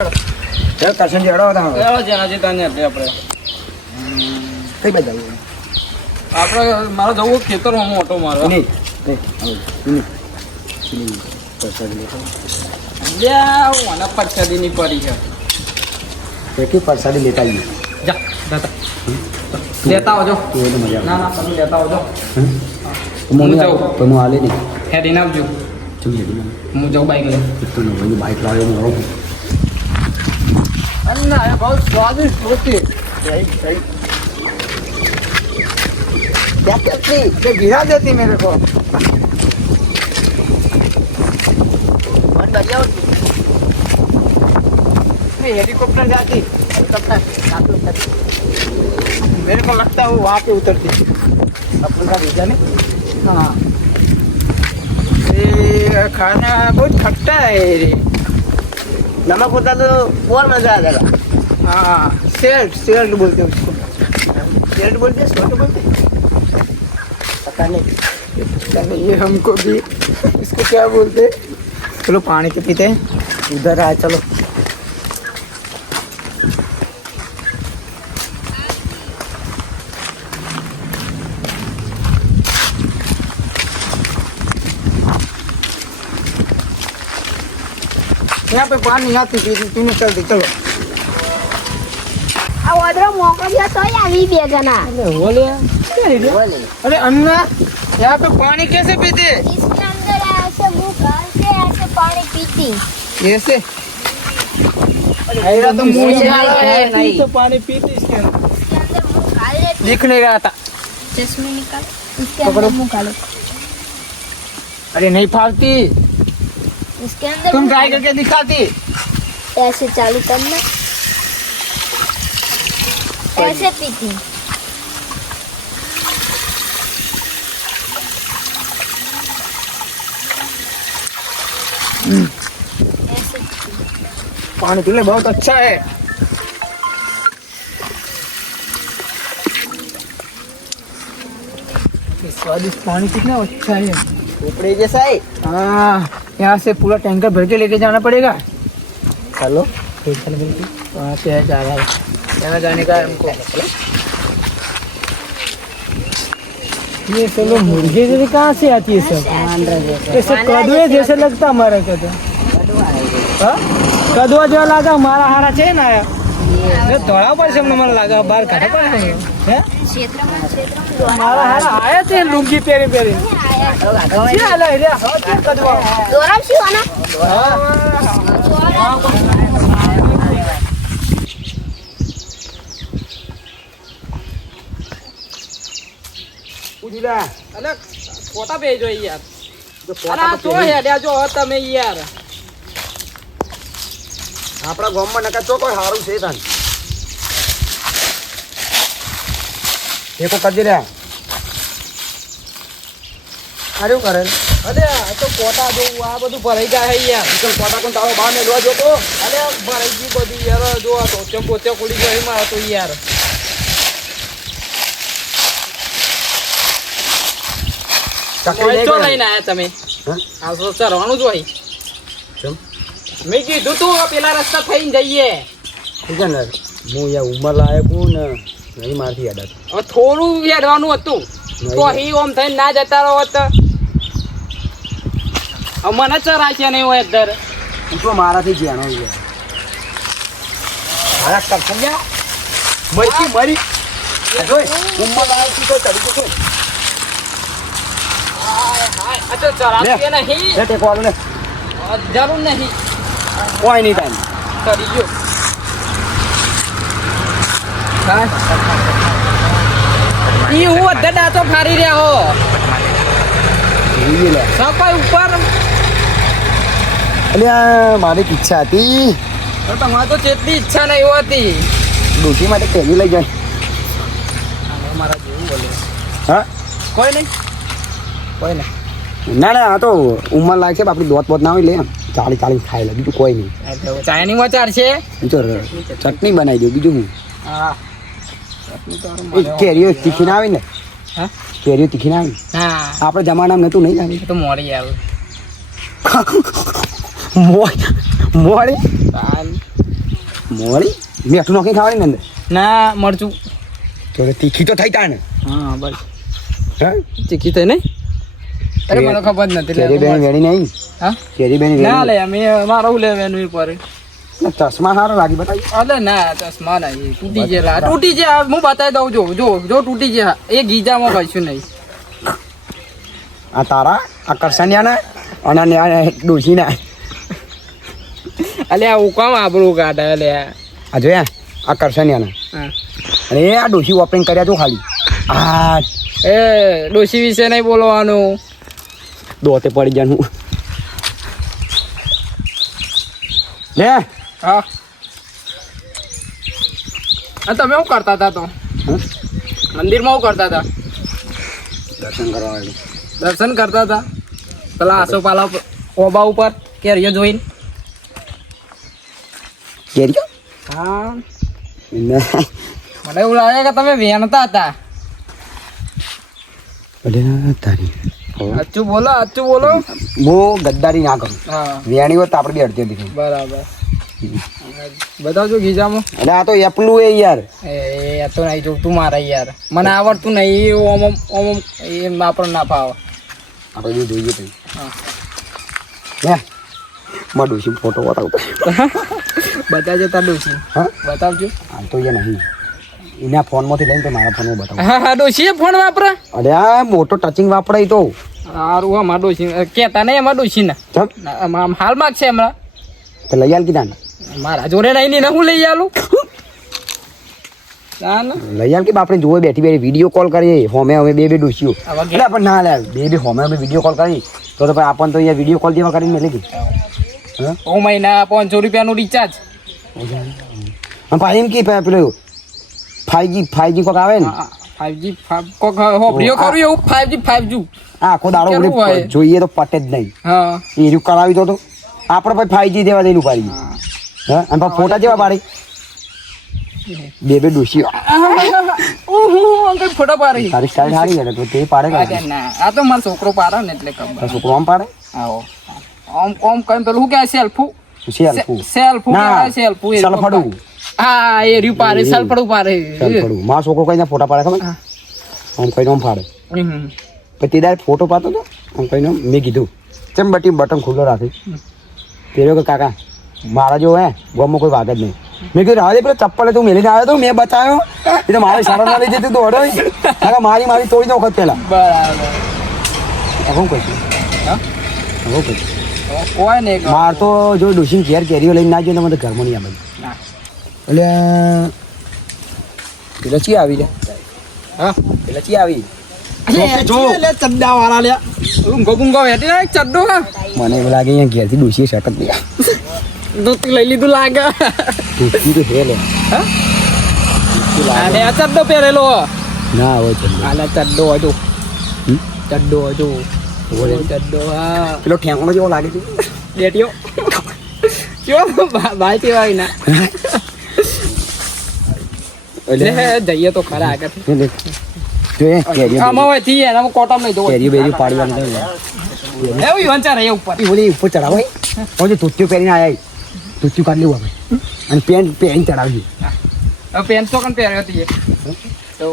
ચલ કરશન જેડો હતા એવો જેનાથી તને આપણે કઈ બાજુ આપણે મારે જવું ખેતરમાં મોટો મારો નહીં મને પરસાદી ની પડી છે એક પરસાદી લેતા આવીએ જા દાદા લેતા આવજો તો મજા ના ના તમે લેતા આવજો હું જાઉં. તો હું હાલે નહીં હેડીને આવજો ચલી હું જાઉં બાઈક લઈને તો ભાઈ બાઇક લાવ્યો મારો अन्ना है बहुत स्वादिष्ट होती क्या करती है गिरा देती मेरे को मन बढ़िया होती नहीं हेलीकॉप्टर जाती हेलीकॉप्टर मेरे को लगता है वो वहाँ पे उतरती अपन का भेजा ने हाँ ये खाना बहुत खट्टा है ये नमक होता तो और मजा आ जाएगा हाँ सेल्ट बोलते हैं उसको सेल्ट बोलते हैं सोल्ट बोलते हैं पता नहीं ये हमको भी इसको क्या बोलते हैं चलो पानी के पीते हैं उधर आए चलो यहाँ पे पानी आती थी पीने चलती चलो આ ઓદરો મોકો દિયો તોય આવી બે જણા बोले बोले अरे अन्ना यहाँ पे पानी कैसे पीते इसके अंदर ऐसे मुंह डालते ऐसे पानी पीती ऐसे मेरा तो मुंह ऐसे काला नहीं, है नहीं। तो पानी पीती इसके अंदर इसके अंदर मुंह डाल लेती दिख नहीं रहा था चश्मे निकाल इसके पकड़ो। अंदर मुंह डालो अरे नहीं फालती इसके अंदर तुम मुंह ट्राई डालो। करके दिखाती ऐसे चालू करना ऐसे पीती ऐसे पीती। पानी पीने बहुत अच्छा है ये स्वादिष्ट पानी कितना अच्छा है ऊपरी जैसा है हाँ यहाँ से पूरा टैंकर भर के लेके जाना पड़ेगा चलो वहाँ से है जा रहा है यहाँ जाने का है हमको ये सब मुर्गे जैसे कहाँ से आती है सब ये सब कदुए जैसे लगता हमारा कदुआ हाँ? कदुआ जो लगा हमारा हारा चाहिए ना ये थोड़ा पर से हमारा लगा बाहर काटा पड़ा है हैं? क्षेत्र में हमारा हारा आया थे लुंगी पेरे पेरे क्या हाल है रे हाँ तो कदुआ दोराम शिवाना ઉડીલા અલે ફોટા ભેજો યાર જો અરે આ તો હેડ્યા જો તમે યાર આપણા ગામમાં નકા તો કોઈ સારું છે તાન એકો કરજે રે આર્યું કરે અલે આ તો ફોટા જો આ બધું ભરાઈ જાય છે યાર ચલ કોટા કોણ તારો બહાર મેલવા જો તો અલે ભરાઈ ગયું બધું યાર જો આ તો ચંપો ચકુડી ગઈ માં તો યાર ચકરી ચો નહીં લઈને આયા તમે હા આ તો ચરવાનું જ હોય ચમ મેં કીધું તું પેલા રસ્તા થઈને જઈએ ઠીક છે ને હું યા ઉંમર લાયક હું ને નહીં મારથી યાદ હવે થોડું હેડવાનું હતું તો અહીં ઓમ થઈને ના જતા રહો તો મને ચરાય છે નહીં હોય અંદર હું તો મારાથી જ્યાનો યાર મારા કરશન જા મરી મરી જોઈ ઉંમર લાયક તો ચડી ગયો આ તો ચરાતું એ નહીં લે ટેકો આલો ને જરૂર નહીં કોઈ નહીં તાન કરી ગયો ઈ હું અધર દાંતો ફાડી રહ્યા હો જોઈએ લે સપાઈ ઉપર અલ્યા મારી એક ઈચ્છા હતી તો તમારે તો જેટલી ઈચ્છા નહીં હોતી ડોશી માટે કેરી લઈ જાય મારા જેવું બોલે હા કોઈ નહીં કોઈ નહીં ના ના આ તો ઉંમર લાગશે આપણી દોત બોત ના હોય લે ચાલી ચાલી ખાઈ લે બીજું કોઈ નહીં ચાયની માં ચાલશે બીજો ચટણી બનાવી દો બીજું હું હા એ કેરીઓ તીખી ના આવે ને હા કેરીઓ તીખી ના આવે હા આપણે જમાનામાં નતું નહીં આવે તો મોડી આવે મોડે તાન મોળી મીઠું નાખી ખાવાની ને અંદર ના મરચું તો તીખી તો થઈ તા ને હા બસ હા ચીકી થઈ નહીં અરે મને ખબર જ નથી કેરી બેન વેડી નહીં હા કેરી બેન ના લે અમે મારું લેવાનું એ પર ચશ્મા સારો લાગી બતાવી અલે ના ચશ્મા નહીં તૂટી ગયેલા તૂટી જાય હું બતાવી દઉં જો તૂટી જાય એ ગીજામાં કશું નહીં આ તારા આ કરસાનિયાના અને આ ડોશીના અલે આ ઉકામ આબરું કાઢે અલે આ જોયા આ કરસાનિયાના હા અને એ આ ડોશી ઓપનિંગ કર્યા તો ખાલી આ એ ડોશી વિશે નહીં બોલવાનું દોતે પડી જવાનું લે હા તમે શું કરતા હતા તો મંદિરમાં શું કરતા હતા દર્શન કરવા આવ્યું દર્શન કરતા હતા પેલા આસોપાલા ઓબા ઉપર કેરીઓ જોઈને કેરીઓ હા ના મને એવું લાગે કે તમે વેણતા હતા અરે તારી અચ્છું બોલો હું ગદ્દારી ના કરું હા વેણી હોત તો આપણે બે અડધી દીધી બરાબર બતાવજો ગીજામાં એટલે આ તો એપલું એ યાર એ તો નહીં જોતું મારા યાર મને આવડતું નહીં ઓમ ઓમ એ આપણને ના ફાવે આપણે જો જોઈએ પછી હા હે માં ડોશી ફોટો બતાવતો બતાવજો તાર ડોશી હા બતાવજો હાલ તો એ નહીં એના ફોનમાંથી લઈને તો મારા ફોનમાં બતાવું હા હા ડોશી ફોન વાપરે અરે આ મોટો ટચિંગ વાપરાય તો સારું હા મારા ડોશી કહેતા નહીં અમારા ડોશી ને ચમ હાલમાં જ છે હમણાં તો લઈ આલ કીધા ને મારા જોડે નહીં ને હું લઈ આલું લઈ આલ કે આપણે જોવે બેઠી બેઠી વિડીયો કોલ કરીએ હોમે હવે બે ડોશીઓ હવે એટલે આપણે ના લે બે હોમે અમે વિડીયો કોલ કરી તો પછી આપણને તો અહીંયા વિડીયો કોલ જેવા કરીને મેલી ગઈ હા ઓ મહિના 500 રૂપિયાનું રિચાર્જ અને પાછી એમ કે પેલું 5G કોક આવે ને 5G કોક હોબરીઓ કરું એવું 5G આ આખો દાડો કેવું ઉડે હોય? જોઈએ તો પટે જ નહીં હા એ રહ્યું કરાવી દો તો આપણે પછી 5G દેવા દઈને ઉપાડી હા અને પછી ફોટા જેવા પાડી બે ડોશીઓ અંકલ ફોટો પાડી તારી સ્ટાઈલ સારી છે તો તે પાડે કે ના આ તો મારો છોકરો પાડે ને એટલે ખબર તારો છોકરો આમ પાડે આવો ઓમ કઈ પેલું શું કહેવાય સેલ્ફું ના કહેવાય સેલ્ફું સલફડું હા એ રહ્યું પાડે સલફડું પાડે સલફડું મારો છોકરો કઈ ફોટા પાડે ખબર આમ કઈ આમ પાડે પછી તે દાડે ફોટો પાડતો હતો આમ કઈ મેં કીધું કેમ બટન ખુલ્લો રાખી પેલો કે કાકા મારા જો હે ગોમાં કોઈ વાગ જ નહીં મેં કીધું રાધે પેલો ચપ્પલ તું મેલીને આવ્યો તો મેં બચાવ્યો એ તો મારે સારો ના લઈ જતી તો હડો કાકા મારી તોડી દો વખત પેલા બરાબર હું કહીશું હા હું કહીશું કોઈ ને માર તો જો ડોશી ઘેર કેરીઓ લઈને ના જોઈએ તો મને ઘરમાં નહીં આવે ના એટલે પેલા ચી આવી લે હા પેલા ચી આવી જો લે ચડ્ડા વાળા લે ઊંઘો વેટી ના ચડ્ડો મને એવું લાગે અહીંયા ઘેરથી ડોશી શટ જ નહીં દૂધ લઈ લીધું લાગે ડોશી તો હે લે હા આને આ ચડ્ડો પહેરેલો ના હોય છે આલે ચડ્ડો હતો ચડ્ડો હતો ચડ્ડો હા પેલો ઠેંકણો જેવો લાગે છે બેટીઓ કેવો ભાઈ તેવાય ના એટલે જઈએ તો ખરા આગળ જોઈએ કેરીઓ આમાં હોય થી એનામાં કોટમ નહીં જોવો કેરીઓ બેરીઓ પાડવાની એવું વંચા રહે ઉપર ઓલી ઉપર ચડાવાય હવે ધોતિયો પહેરીને આયા ધોતિયું કાઢી લેવું આપણે અને પેન્ટ પહેરીને ચડાવજો પેન્ટ તો કણ પહેર્યો હતી તો